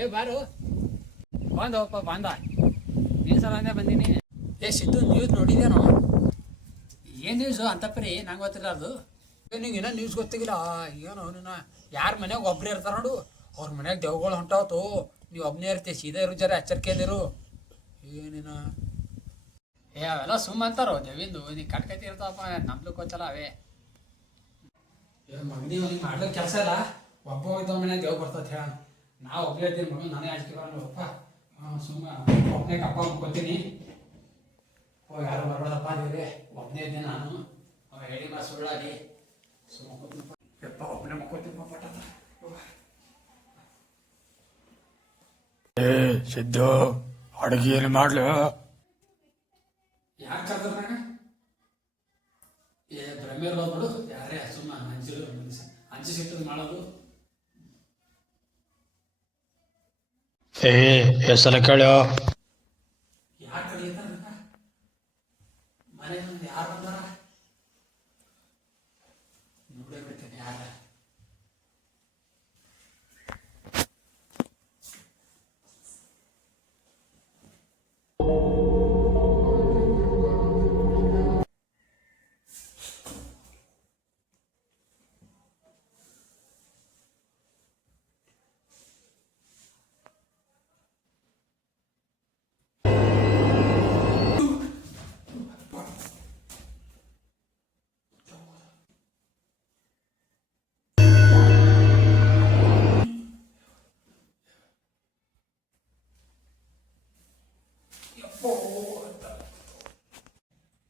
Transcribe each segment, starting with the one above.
ಏ ಬಾರು ಬಂದವಪ್ಪ ಬಂದ ನೀನು ಸಲ ಬಂದೀನಿ. ಏ ಸಿದ್ದು ನ್ಯೂಸ್ ನೋಡಿದೇನೋ? ಏನು ನ್ಯೂಸು ಅಂತಪ್ಪರಿ ನಂಗೆ ಗೊತ್ತಿಲ್ಲ ಅದು. ನಿಂಗೆ ಏನೋ ನ್ಯೂಸ್ ಗೊತ್ತಿಲ್ಲ ಏನು ನಿನ್ನ ಯಾರ ಮನ್ಯಾಗ ಒಬ್ಬರೇ ಇರ್ತಾರ ನೋಡು, ಅವ್ರ ಮನ್ಯಾಗ ದೆವ್ಗಳು ಹೊಂಟಾವತ್ತು. ನೀವು ಒಬ್ಬನೇ ಇರ್ತೀವಿ, ಸೀದಾ ಇರು, ಜರ ಎಚ್ಚರಿಕೆಯಲ್ಲಿರು. ಏನಿನ ಏ ಅವೆಲ್ಲ ಸುಮ್ಮ ಅಂತಾರೋ ದೇವಿಂದು, ನೀ ಕಟ್ಕೈತಿ ಇರ್ತಾವಪ್ಪ, ನಮ್ಲಕ್ಕೆ ಗೊತ್ತಲ್ಲ ಅವೇ. ಮಗನಿ ಅವ್ನಿಗೆ ಮಾಡ್ಲಿಕ್ಕೆ ಕೆಲಸ ಇಲ್ಲ, ಒಬ್ಬ ಇದ್ದ ಮನ್ಯಾಗ ದೇವ್ ಬರ್ತದೆ ಹೇಳ. ನಾವು ಒಬ್ಬನೇ ಇರ್ತೀನಿ ಮಗು, ನಾನೇ ಆಚಿಕೆ ಬರೋಪ್ಪ. ಸುಮ್ಮ ಒಬ್ಬನೇ ಕಪ್ಪ ಮುಕ್ಕೋತೀನಿ. ಹೋಗಿ ಯಾರು ಬರ್ಬೇಡಪ್ಪ ದೇವ್ರೆ, ಒಬ್ಬನೇ ಇದ್ದೀನಿ ನಾನು. ಅವ ಹೇಳಿ ಮಾ ಸುಳ್ಳಾಗಿ ಸುಮ್ಮ ಯಪ್ಪ ಒಬ್ಬನೇ ಮುಕ್ಕೋತೀನಿ ಪಟ್ಟದ. ಏ ಸಿದ್ದು, ಅಡುಗೆ ಏನು ಮಾಡ್ಲು? ಯಾಕೆ ಕರ್ದಾರ? ಏ ಭ್ರಮೆ ಬಿಡು, ಯಾರೇ ಸುಮ್ಮ ಅಂಚಿ ಸಿಟ್ಟು ಮಾಡೋದು. ಏ ಹೆಸರ ಕೇಳೋ. ಯಾರು ಕಲಿಯತಾರ ಮನೆ ಯಾರು ಬಂದಾರ ನೋಡೇ ಬಿಡ್ತೇನೆ ಯಾರ.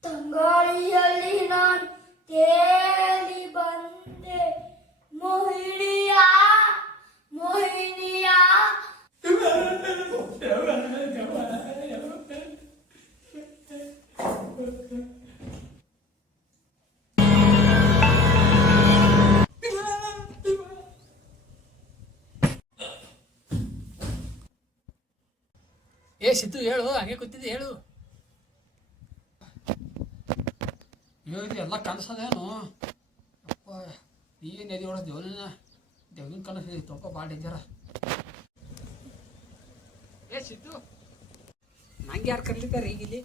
ತಂಗಾಳಿಯಲ್ಲಿ ನಾನು ತೇಲಿ ಬಂದೆ, ಮೋಹಿನಿಯಾ ಮೋಹಿನಿಯಾ. ಏ ಸಿದ್ದು ಹೇಳು, ಹಂಗೆ ಕೂತಿದ್ದೆ ಹೇಳು. ಇದು ಎಲ್ಲ ಕನಸದೇನು ಅಪ್ಪ? ಏನು ಎದೆ ಹೊಡ ದೇವ್ರಿನ ಕನಸು ತಪ್ಪ ಭಾಳ ಡೇಂಜರ. ಏ ಸಿದ್ದು, ನಂಗೆ ಯಾರು ಕರ್ಲಿದ್ದಾರೆ ಈಗಿಲ್ಲಿ?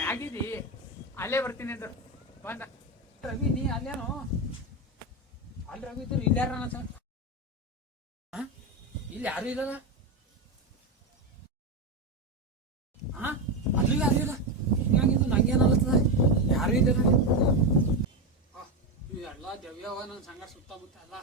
ಮ್ಯಾಗಿದಿ ಅಲ್ಲೇ ಬರ್ತೀನಿ ಅಂದ್ರು ಬಂದ. ರವಿ ನೀ ಅಲ್ಲೇನು? ಅಲ್ಲಿ ರವಿ ಇದ್ರು ಇಲ್ಲಿ ಯಾರ ಸರ್? ಹಾಂ ಇಲ್ಲಿ ಯಾರು ಇಲ್ಲಲ್ಲ? ಹಾಂ ಅಲ್ಲಿ ಯಾರಿಲ್ಲ, ಹಿಂಗಾಗಿದ್ದು ನಂಗೇನಲ್ಲತ್ತದ, ಯಾರು ಇದ್ದಾರ? ಎಲ್ಲ ದೆವ್ಯವ ನನ್ನ ಸಂಗ ಸುತ್ತಮುತ್ತ ಎಲ್ಲ.